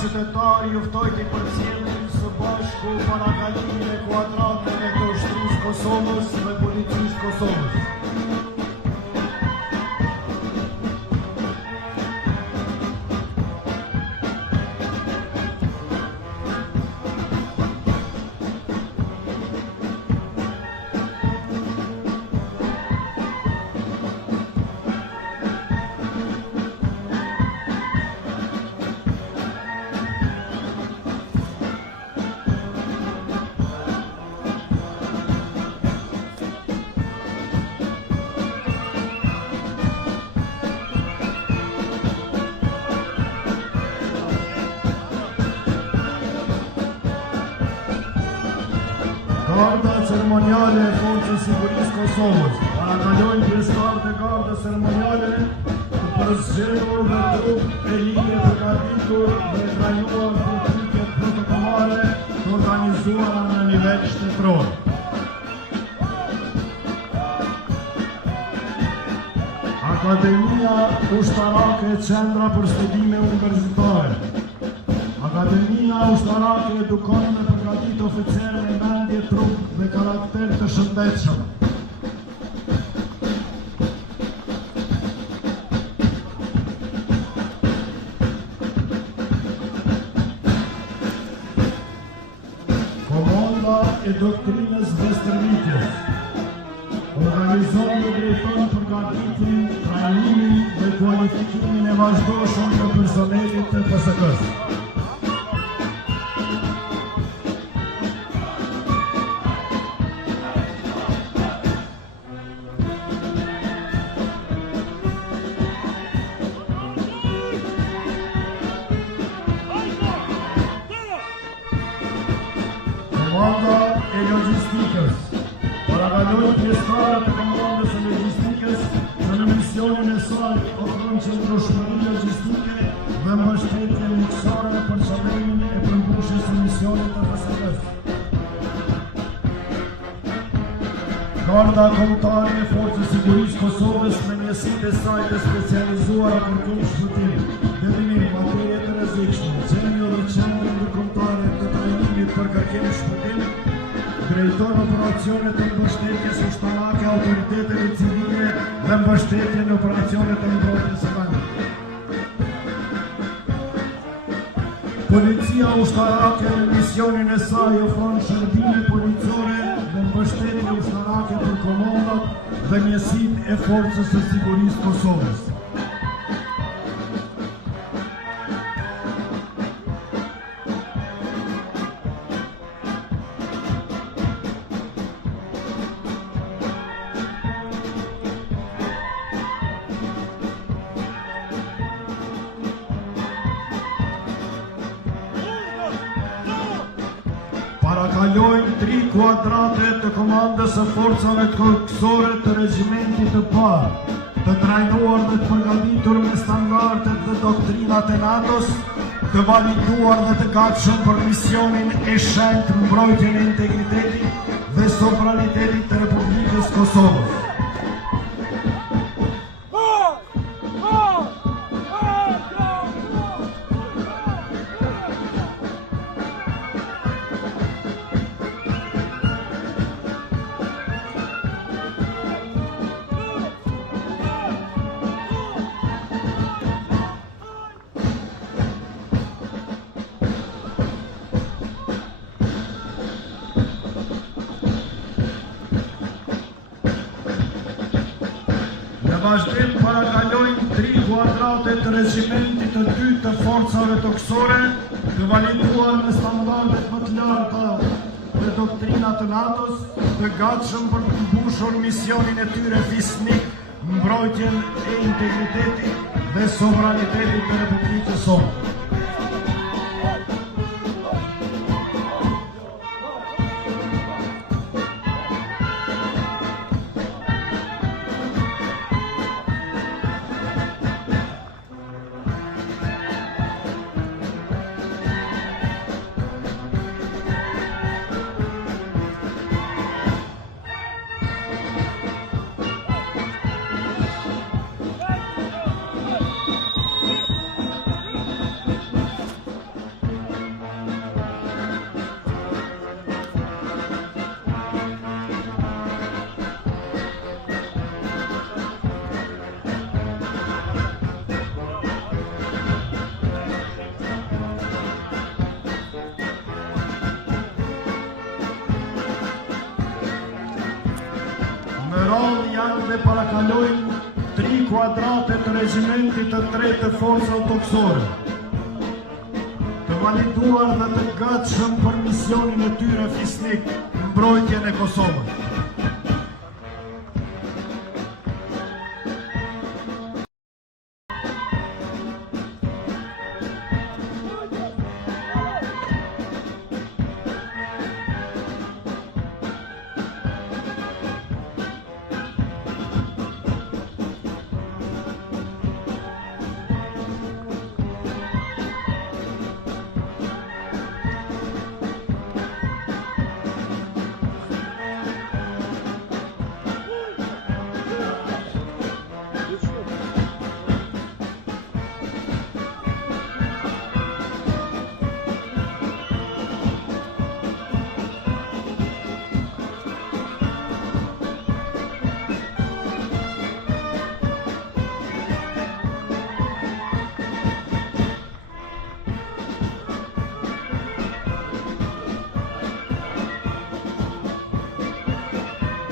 qytetari juftoj të përcjellin së bashku parakalimit e kuadrateve të ushtrisë Kosovës dhe policisë Kosovës. Garda ceremoniale e Forcës Sigurisë Kosovës parakalojnë pjesëtarët e gardës ceremoniale të përzgjedhur dhe trup e linje përgatitur dhe trajnuar përpjekjet protokollare të organizuara në nivel shtetëror. Akademia Ushtarake Qendra për Studime Universitare. Akademia Ushtarake edukon me përgatit oficerë me mendje, trup dhe karakter të shëndetshëm. Komanda e doktrinës dhe stërvitjes organizon dhe drejton përgatitin, trajnimin dhe kualifikimin e vazhdoshëm të personelit të PSK-s. Komanda e logjistikës parakalojnë pjesëtarët e komandës e logjistikës që në misionin e saj ofron qëndrueshmëri logjistike dhe mbështetje miqësore për qëllimin e përmbushjes së misionit të PSK-s. Garda kombëtare e Forcës Sigurisë Kosovës me njësitë e saj të specializuara për shpëtim, detyrim materie të rrezikshme, qenjo dhe qendrën ndërkombëtare të trajnimit për kërkim shpëtim, drejton operacionet e mbështetjes ushtarake, autoriteteve civile dhe mbështetje në operacionet e mbrojtjes së vendit. Policia ushtarake në misionin e saj ofron shërbime policore dhe mbështetje ushtarake për komandat dhe njësitë e Forcës së Sigurisë Kosovës. Parakalojnë 3 kuadrate të komandës së forcave të kokësore të regjimentit të parë, të trajnuar dhe të përgatitur me standardet dhe doktrinat e NATO-s, të validuar dhe të gatshëm për misionin e shenjtë mbrojtjen e integritetit dhe sovranitetit të Republikës Kosovës. Në vazhdim parakalojnë 3 kuadrate të regjimentit të 2 të forcave tokësore, të validuar me standardet më të larta dhe doktrinat të NATO-s, të gatshëm për të mbushur misionin e tyre fisnik, mbrojtjen e integritetit dhe sovranitetit të Republikës sonë. dhe parakalojnë 3 kuadrate të regimentit të 3 të forës autoksore, të validuar dhe të gatshëm për misionin e tyre fisnik në mbrojtjen e Kosovës.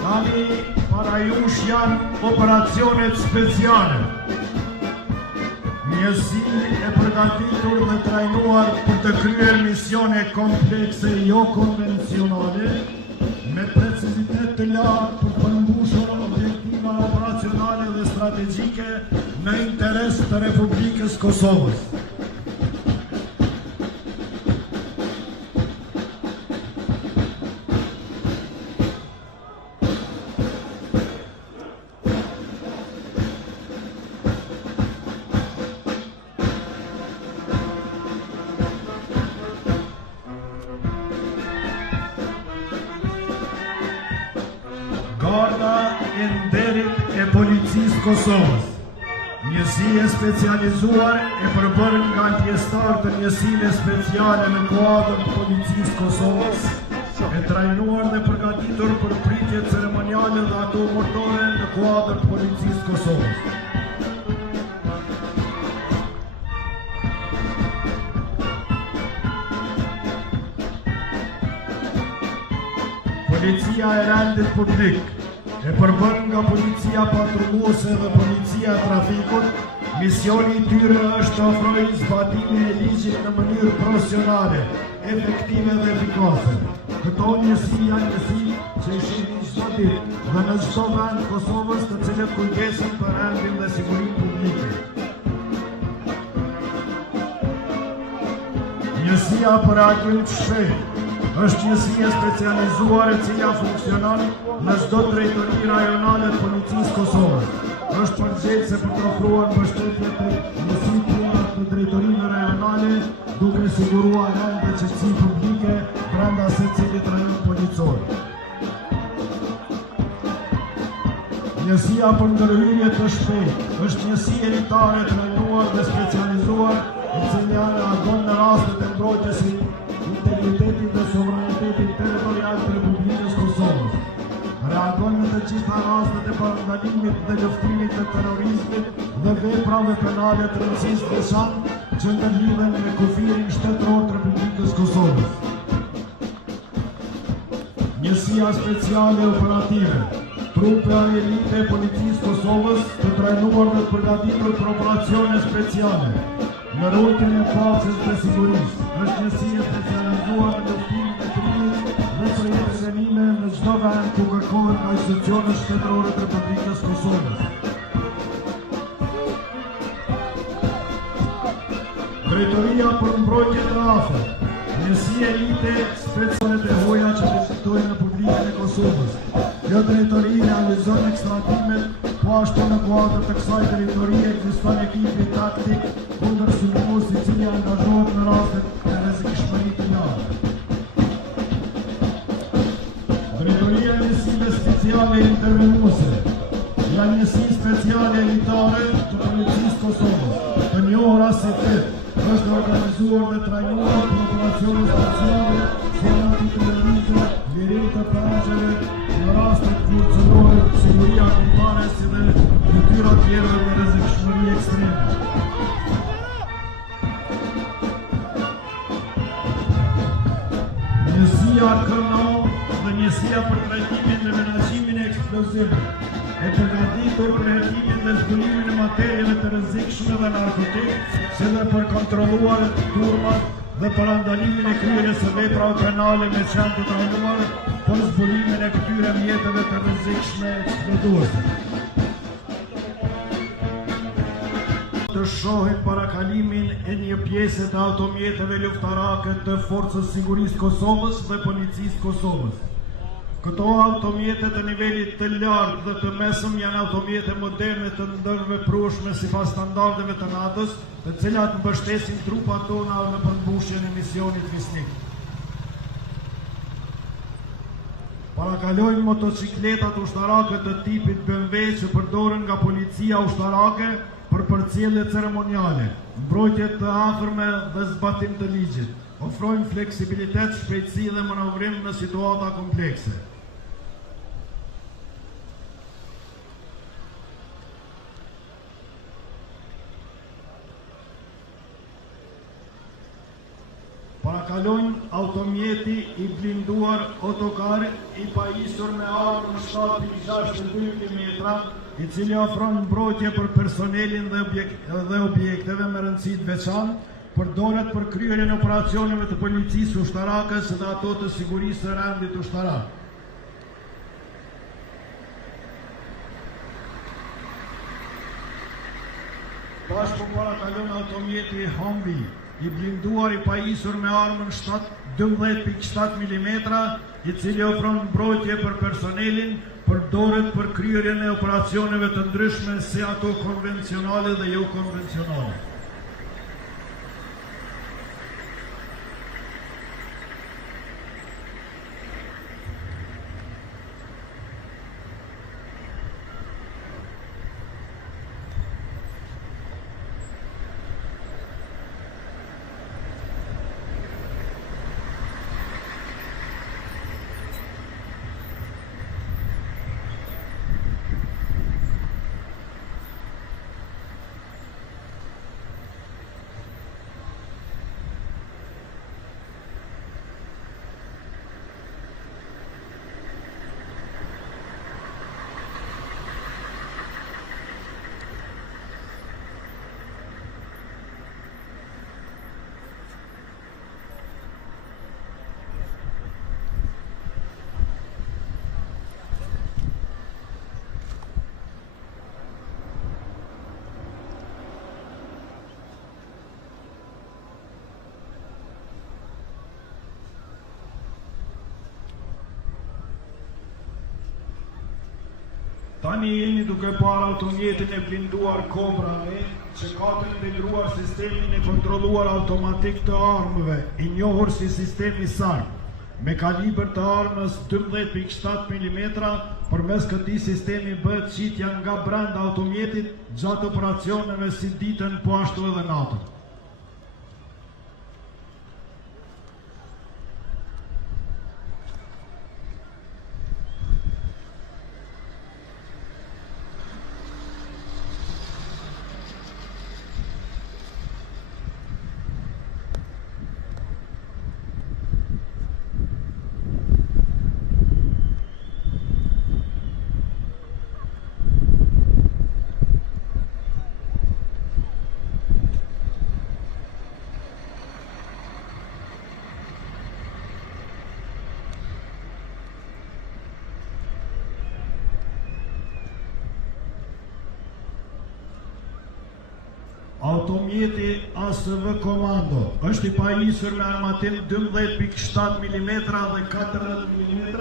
Tani para jush janë operacionet speciale. Njësi e përgatitur dhe trajnuar për të kryer misione komplekse jo konvencionale me precizitet të lartë për përmbushur objektiva operacionale dhe strategjike në interes të Republikës Kosovës. Garda e Nderit e Policisë Kosovës. Njësi e specializuar e përbërë nga pjesëtar të njësime speciale në kuadër të Policisë Kosovës, e trajnuar dhe përgatitur për pritje ceremoniale dhe ato mortore në kuadër të Policisë Kosovës. Policia e rendit publik e përbën nga policia patrulluese dhe policia e trafikut, misioni i tyre është të ofrojë zbatimin e ligjit në mënyrë profesionale, efektive dhe efikase. Këto njësi janë njësi që shihin çdo ditë dhe në çdo vend të Kosovës, të cilët kujdesin për rendin dhe sigurinë publike. Njësia për reagim të shpejtë është njësi e specializuar e cila funksionon në çdo drejtori rajonale të Policisë Kosovës. Është përgjegjëse për të ofruar mbështetje tek njësitë të drejtorive rajonale, duke siguruar rend dhe qetësi publike brenda secilit rajon policor. Njësia për ndërhyrje të shpejtë është njësi elitare trajnuar dhe specializuar i cila reagon në rastet e mbrojtjes integritetit dhe sovranitetit territorial të Republikës Kosovës. Reagon në të gjitha rastet e parandalimit dhe luftimit të terrorizmit dhe veprave penale të rëndësisë veçantë që ndërlidhen me kufirin shtetëror të Republikës Kosovës. Njësia speciale operative, trupe elite e Policisë Kosovës të trajnuar dhe të përgatitur për operacione speciale në rrugën e paqes dhe sigurisë, është njësi e specializuar në luftimin e krimit dhe për intervenime në çdo vend ku kërkohet nga institucionet shtetërore të Republikës Kosovës. Drejtoria për mbrojtje të afërt, njësi elite speciale të huaja që përfitojnë në publikën e Kosovës. Kjo drejtori realizon ekstradimet, po ashtu në kuadër të kësaj drejtorie ekziston ekipi taktik kundër sulmues i cili angazhohet në rastet e rrezikshmërisë të lartë. Drejtoria e njësive speciale intervenuese janë njësi speciale elitare të Policisë Kosovës, të njohura si FET, është organizuar dhe trajnuar për operacione speciale si antiterrorizëm, lirim të pasajve, në rastet forcërore, siguria kombëtare si dhe detyra tjera me rrezikshmëri ekstreme. Njësia KNO dhe njësia për trajtimin dhe menaxhimin e eksplozivëve e përgatitur për heqimin dhe zbulimin e materieve të rrezikshme dhe narkotik, si dhe për kontrolluar turmat dhe për ndalimin e kryerjes së veprave penale me qenë të trajnuar për zbulimin e këtyre mjeteve të rrezikshme eksploduese. Të shohim parakalimin e një pjese të automjeteve luftarake të Forcës Sigurisë Kosovës dhe Policisë Kosovës. Këto automjete të nivelit të lartë dhe të mesëm janë automjete moderne të ndërveprueshme sipas standardeve të NATO-s, të cilat mbështesin trupat tona në përmbushjen e misionit fisnik. Parakalojnë motocikletat ushtarake të tipit BMW që përdoren nga policia ushtarake për përcjellje ceremoniale, mbrojtje të afërme dhe zbatim të ligjit. Ofrojnë fleksibilitet, shpejtësi dhe manovrim në situata komplekse. Parakalojnë automjeti i blinduar otokar i pajisur me armë 7.62 mm, i cili ofron mbrojtje për personelin dhe objekteve me rëndësi të veçantë, përdoret për kryerjen e operacioneve të policisë ushtarake së dhe ato të sigurisë së rendit ushtarak. Bashkë parakalon automjeti Humvee, i blinduar i pajisur me armën 12.7 mm, i cili ofron mbrojtje për personelin, përdoret për kryerjen e operacioneve të ndryshme si ato konvencionale dhe jo konvencionale. Tani jeni duke parë automjetin e blinduar Cobra E, që ka të integruar sistemin e kontrolluar automatik të armëve, i njohur si sistemi SAR, me kalibër të armës 12.7 mm, përmes këtij sistemi bëhet qitja nga brenda automjetit gjatë operacioneve si ditën po ashtu edhe natën. Automjeti ASV Komando është i pajisur me armatim 12.7 mm dhe 14 mm,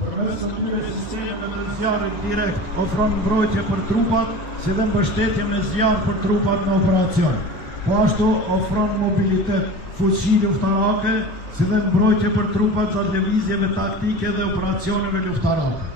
përmes këtyre sistemeve të zjarrit direkt ofron mbrojtje për trupat, si dhe mbështetje me zjarr për trupat në operacion. Po ashtu ofron mobilitet, fuqi luftarake, si dhe mbrojtje për trupat gjatë lëvizjeve taktike dhe operacioneve luftarake.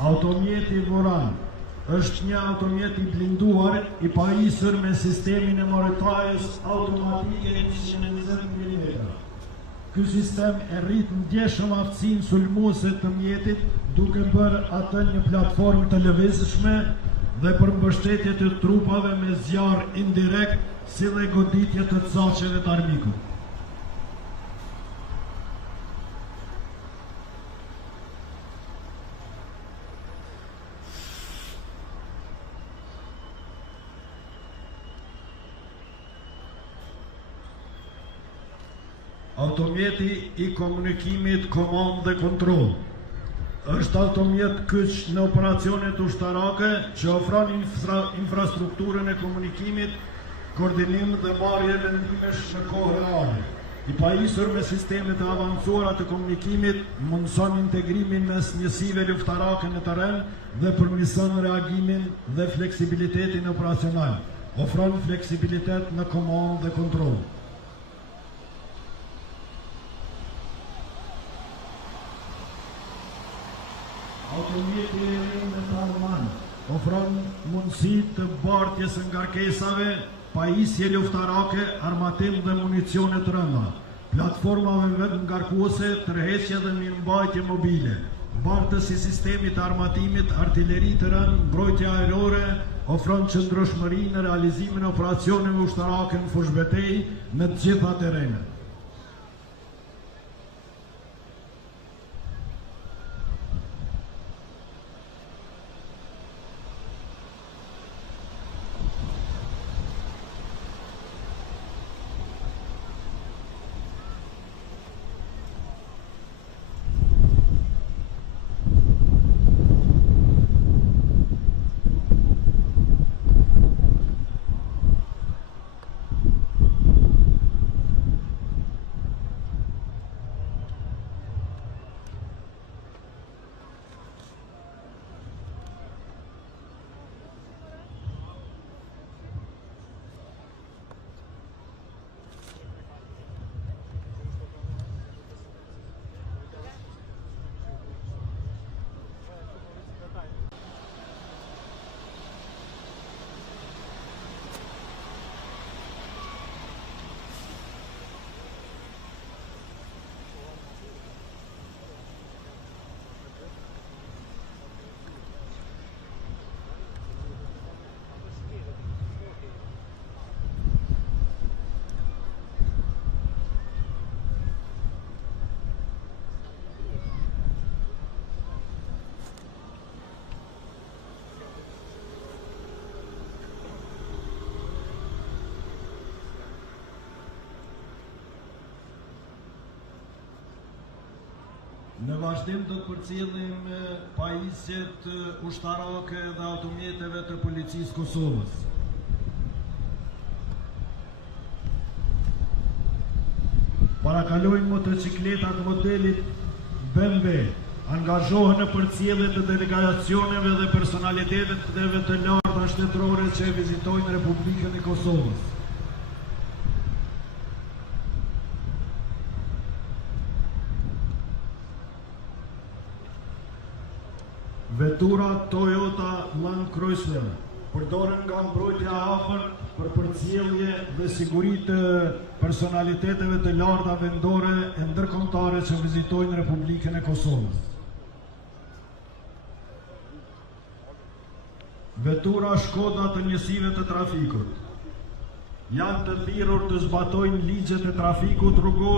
Automjeti Voran është një automjet i blinduar i pajisur me sistemin e morëtajës automatike 120 mm. Ky sistem e rrit ndjeshëm aftësinë sulmuese të mjetit duke bërë atë një platformë të lëvizshme dhe për mbështetje të trupave me zjarr indirekt si dhe goditje të cacheve të armikut. Automjeti i komunikimit komand dhe kontrol është automjet kyç në operacionet ushtarake që ofron infrastrukturën e komunikimit, koordinim dhe marrje vendimesh në kohë reale. I pajisur me sisteme të avancuara të komunikimit, mundson integrimin mes njësive luftarake në terren dhe përmirëson reagimin dhe fleksibilitetin operacional. Ofron fleksibilitet në komand dhe kontrol. Automjeti i ri me Talman ofron mundësi të bartjes së ngarkesave, pajisje luftarake, armatim dhe municione të rënda, platformave vetë ngarkuese, tërheqje dhe mirëmbajtje mobile, bartës i sistemit të armatimit, artilleri të rënd, mbrojtje ajrore, ofron qëndrueshmëri në realizimin e operacioneve ushtarake në fushbetej në të gjitha terrenet. Në vazhdim do të përcjellim pajisjet ushtarake dhe automjeteve të policisë Kosovës. Parakalojnë motocikletat modelit BMW, angazhohen në përcjellje të delegacioneve dhe personaliteteve të larta shtetërore që vizitojnë Republikën e Kosovës. Vetura Toyota Land Chrysler përdoren nga mbrojtja afër për përcjellje dhe siguri të personaliteteve të larta vendore e ndërkombëtare që vizitojnë Republikën e Kosovës. Vetura Shkoda të njësive të trafikut janë të thirrur të zbatojnë ligjet e trafikut rrugor